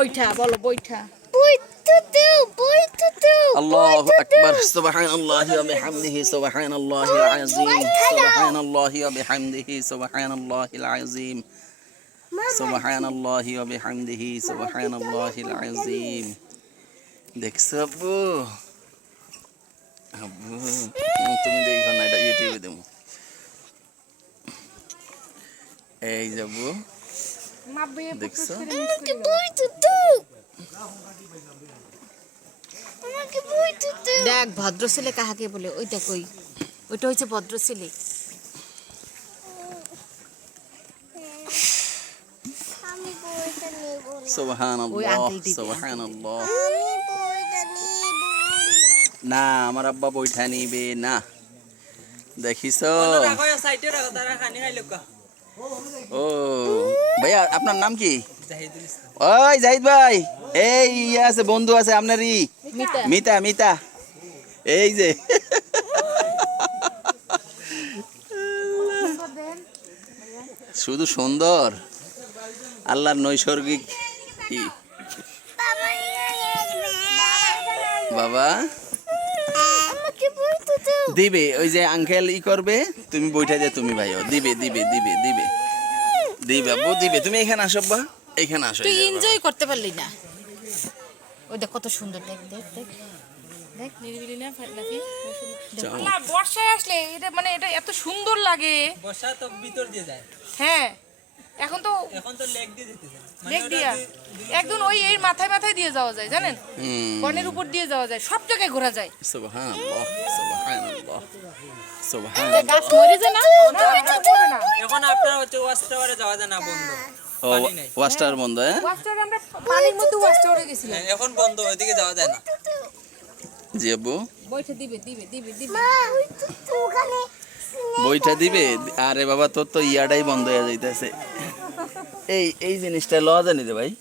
বইঠা বলো বইঠা الله أكبر سبحان الله وبحمده سبحان الله العظيم سبحان الله وبحمده سبحان الله العظيم سبحان الله وبحمده سبحان الله العظيم দেখছো আব্বু আব্বু তুমি দেখো না এটা ইউটিউবে দেবো এই যাবো দেখছ? দেখ ভদ্র ছেলে কাহাকে বলে ওইটা কই? ওইটা হচ্ছে ভদ্র ছেলে আমি বইটা নেব না। বইটা আমার আব্বা বৈঠা নিবে না। দেখিস ও ভাইয়া আপনার নাম কি? ওই জাহিদ ভাই। এই ইয়ে আছে বন্ধু আছে আপনারই। মিতা। মিতা এই যে। শুধু সুন্দর। আল্লাহর নৈসর্গিক বাবা। দিবে ওই যে আঙ্কেল ই করবে তুমি বইটা দিয়ে তুমি ভাইও। দিবে দিবে দিবে দিবে। দিবে বউ দিবে। তুমি এখানে আসো বা এখানে আসো তুই। এনজয় করতে পারলি না। ওই দেখ কত সুন্দর দেখ দেখ দেখ। দেখ। নিরিবিলি না লাফি না বর্ষায় আসলে এটা মানে এটা এত সুন্দর লাগে। বর্ষা তো ভিতর দিয়ে যায়। হ্যাঁ। দিয়ে একদম ওই এর মাথায় মাথায় দিয়ে যাওয়া যায় জানেন? বনের উপর দিয়ে যাওয়া যায় সব জায়গায় ঘোরা যায়। সুবহানাল্লাহ সুবহানাল্লাহ গাছ মরে যায় না না, এটা করবে না। এখন আপনার হচ্ছে ওয়াশ টাওয়ারে যাওয়া যায় না বন্ধ ও পানি বন্ধ হ্যাঁ? ওয়াচ টাওয়ারে আমরা পানির মধ্যে ওয়াচ টাওয়ারে গেছিলাম। এখন বন্ধ ওইদিকে যাওয়া যায় না। জি আব্বু? বইটা দিবে দিবে দিবে দিবে। মা ওখানে বইটা দিবে? আরে বাবা তোর তো ইয়াটাই বন্ধ হয়ে যাইতেছে। এই এই জিনিসটা লওয়া জানি রে ভাই?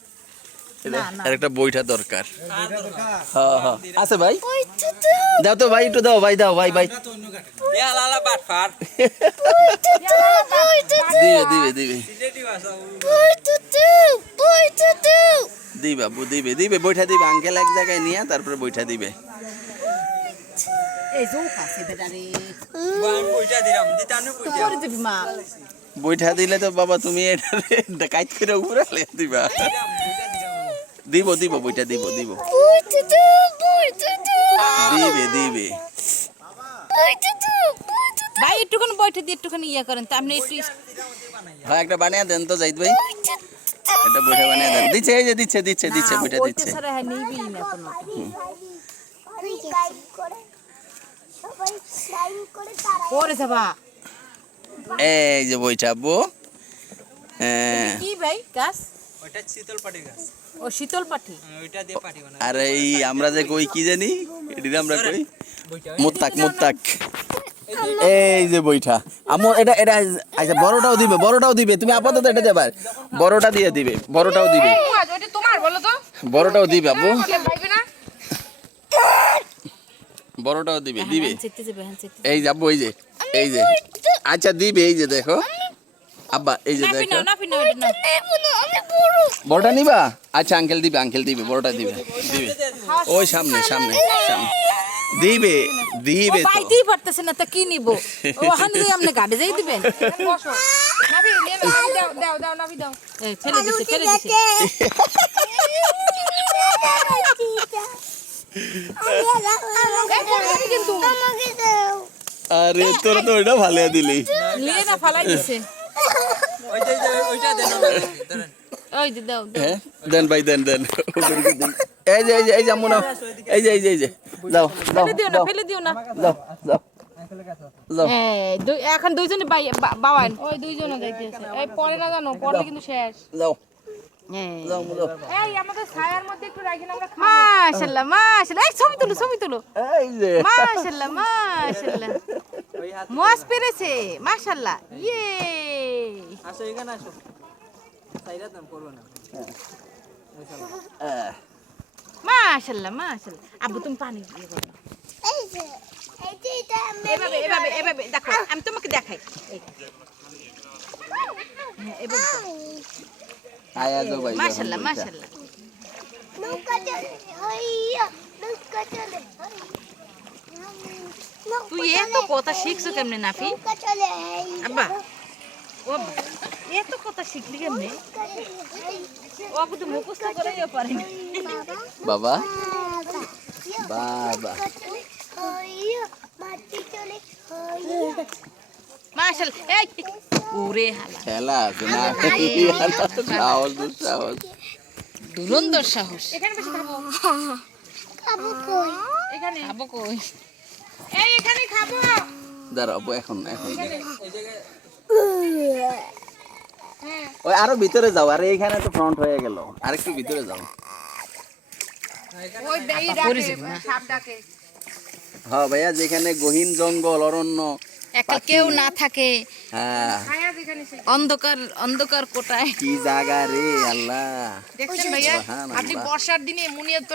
এটা- আর একটা বইটা দরকার। হ্যাঁ হ্যাঁ। আছে ভাই? দাও। তো ভাই একটু দাও ভাই দাও ভাই ভাই। দিবে দিবে দিবে। দিবে দিবে দিবে বইটা দিবে আঙ্কেল এক জায়গায় নিয়ে তারপরে বইটা দিবে। এই জোক আছে বেটারে বইটা দিলাম দিতানু দিবি মা। বইটা দিলে তো বাবা তুমি এটা কাইট করে উপরে দিবা। দিব দিব বইটা দিব দিব। দিবে দিবে। ভাই একটুখানি বইটা দিয়ে একটুখানি ইয়া করেন তো আপনি একটু ভাই একটা বানিয়ে দেন তো জাহিদ ভাই। এটা বইটা বানিয়ে দেন। দিচ্ছে এই যে দিচ্ছে দিচ্ছে দিচ্ছে বইটা দিচ্ছে। হ্যাঁ করে সবাই লাইন করে তারা পরে যাবা। এই যে বইটা আব্বু। হ্যাঁ। কি ভাই গাছ? ওইটা শীতল পাটি গাছ। ও শীতল পাটি? ওইটা দিয়ে পাটি বানায় আর এই আমরা যে কই কি জানি? এটি আমরা কই? মুত্তাক মুত্তাক। এই যে বইটা। আমার এটা এটা আচ্ছা বড়টাও দিবে বড়টাও দিবে। তুমি আপাতত এটা দেবা বড়টা দিয়ে দিবে বড়টাও দিবে। ওয়াচ, ওইটা তোমার বলো তো। বড়টাও দিবে আব্বু। না। বড়টাও দিবে দিবে। হ্যাঁ হ্যাঁ এই যাব। এই যে এই যে আচ্ছা দিবে এই যে দেখো। আব্বা এই যে দেখো। না বড়টা নিবা? আচ্ছা আঙ্কেল দিবে আঙ্কেল দিবে বড়টা দিবে। দিবে। ওই সামনে সামনে সামনে। দিবে দিবে তো। পাইতেই পারতেছে না তা কি নিব? ওখানে দিয়ে আপনি গাড়ি যাই দিবেন? বসো। নাবি নাও, দাও দাও দাও নাবি দাও। এই ফেলে দিছে ফেলে দিছে। কিন্তু আমাকে দাও। আরে তোরা তো ওইটা ভালো দিলি। নিয়ে না ফালাই দিছে। ওইটা ওইটা দেন ওই যে দাও। হ্যাঁ? দেন ভাই দেন দেন। এই যে এই যে এই যে এই যে এই যে এই যে। দাও দাও ফেলে দিও না ফেলে দিও না। দাও দাও হ্যাঁ এখন দুইজনে বাই- বা- বাওয়ান। ওই দুইজনে যাইতেছে। এই পরে না জানো পরে কিন্তু শেষ। দাও হ্যাঁ দাও আম্মু, দাও এই আমাদের ছায়ার মধ্যে একটু রাখি না আমরা খাব। মাশাআল্লাহ মাশাআল্লাহ। এই ছবি তুলো ছবি তুলো। এই যে। মস পেরেছে মাশাআল্লাহ ইয়ে। আসো এখানে আসো। সাইরা দাম করব না। আহ, মাশাআল্লাহ মাশাআল্লাহ। আব্বু তুমি পানি দিয়ে দাও এই যে এই যে এটা আমি এভাবে এভাবে এভাবে দেখো আমি তোমাকে দেখাই। হ্যাঁ, এভাবে আয়া যাও ভাই মাশাআল্লাহ মাশাআল্লাহ। নৌকা চলে হইয়া নৌকা চলে। তুই এত কথা শিখছো কেমনে নাফি? আব্বা। ও এত কথা শিখলি কেমনে। ও তো মুখস্থ করেই পারি না বাবা বাবা। মাশাল এই ওরে হালা। খেলা আছে না? সাহস দুঃসাহস দুরন্দর সাহস এখানে বসে খাব খাব কই? এখানে। খাব কই? এই এখানে খাব। দাঁড়াবো এখন এখন। ওই আরও ভিতরে যাও। আরে এখানে তো ফ্রন্ট হয়ে গেল। আরেকটু ভিতরে যাও। ওই বেই ডাকে সাপ ডাকে। হ্যাঁ ভাইয়া যেখানে গহীন জঙ্গল অরণ্য একা কেউ না থাকে। হ্যাঁ। অন্ধকার অন্ধকার কোটায়। কি জায়গা রে আল্লাহ। দেখছেন ভাইয়া? আপনি বর্ষার দিনে